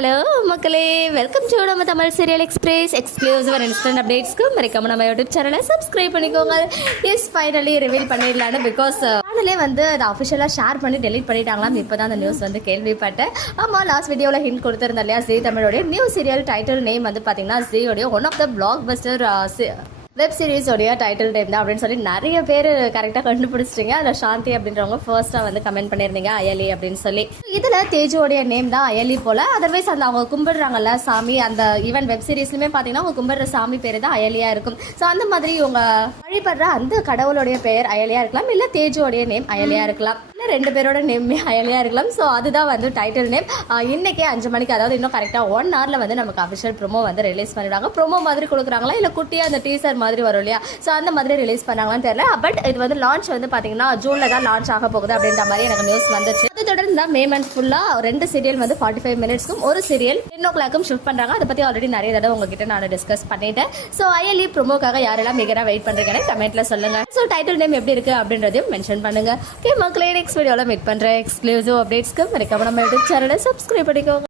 Hello மக்களே, welcome to நம்ம Tamil serial express exclusive and instant அப்டேட்ஸ்க்கு மறக்காம நம்ம யூடியூப் சேனலை சப்ஸ்கிரைப் பண்ணிக்கோங்க. எஸ், ஃபைனலி ரிவீல் பண்ணிடலான்னு பிகாஸ் சேனலே வந்து அதை அஃபிஷியலாக ஷேர் பண்ணி டெலிட் பண்ணிட்டாங்களாம். இப்போ தான் அந்த நியூஸ் வந்து கேள்விப்பட்டேன். ஆமாம், லாஸ்ட் வீடியோவில் ஹிண்ட் கொடுத்துருந்தேன் இல்லையா, ஜீ தமிழோடைய நியூ சீரியல் டைட்டில் நேம் வந்து பார்த்தீங்கன்னா ஜீயோடைய one of the blockbuster web சீரிஸோடைய டைட்டில் டைம் தான் அப்படின்னு சொல்லி நிறைய பேர் கரெக்டாக கண்டுபிடிச்சிட்டிங்க. அதில் சாந்தி அப்படின்றவங்க ஃபர்ஸ்ட்டாக வந்து கமெண்ட் பண்ணியிருந்தீங்க அயலி அப்படின்னு சொல்லி. இதில் தேஜுவோடைய நேம் தான் அயலி போல். அதர்வைஸ் அந்த அவங்க கும்பிடுறாங்கல்ல சாமி, அந்த ஈவன் வெப் சீரிஸ்லுமே பார்த்தீங்கன்னா அவங்க கும்பிடுற சாமி பேர் தான் அயலியாக இருக்கும். ஸோ அந்த மாதிரி இவங்க வழிபடுற அந்த கடவுளுடைய பெயர் அயலியாக இருக்கலாம், இல்லை தேஜுவோடைய நேம் அயலியாக இருக்கலாம், இல்லை ரெண்டு பேரோட நேமே அயலியாக இருக்கலாம். ஸோ அதுதான் வந்து டைட்டில் நேம். இன்னைக்கே 5 மணிக்கு, அதாவது இன்னும் கரெக்டாக 1 ஹவரில் வந்து நமக்கு அஃபிஷியல் ப்ரோமோ வந்து ரிலீஸ் பண்ணிடுவாங்க. ப்ரோமோ மாதிரி கொடுக்குறாங்களா இல்லை குட்டியாக அந்த டீசர் மாதிரி வரும் இல்லையா, ஸோ அந்த மாதிரி ரிலீஸ் பண்ணாங்களான்னு தெரியல. பட் இது வந்து லான்ச் வந்து பார்த்தீங்கன்னா ஜூனில் தான் லான்ச் ஆக போகுது அப்படின்ற மாதிரி எனக்கு நியூஸ் வந்துச்சு. அதை தொடர்ந்து தான் மே மந்த் ஃபுல்லாக 2 சீரியல் வந்து 45 மினிட்ஸ்க்கும் ஒரு சீரியல் 10 o'clock ஷிஃப்ட் பண்ணுறாங்க. அதை பற்றி ஆல்ரெடி நிறைய தடவை உங்ககிட்ட நான் டிஸ்கஸ் பண்ணிட்டேன். ஸோ அயலி ப்ரோமோக்காக யாரெல்லாம் மிகராக வெயிட் பண்ணுறீங்கன்னு கமெண்ட்ல சொல்லுங்க. ஸோ டைட்டில் நேம் எப்படி இருக்கு அப்படின்றதையும் மென்ஷன் பண்ணுங்க. ஓகே மக்களே, நெக்ஸ்ட் வீடியோவில் மீட் பண்ணுறேன். எக்ஸ்க்ளூசிவ் அப்டேட்ஸ்க்கு மறக்காம நம்ம யூடியூப் சேனலை சப்ஸ்கிரைப் பண்ணிக்கோங்க.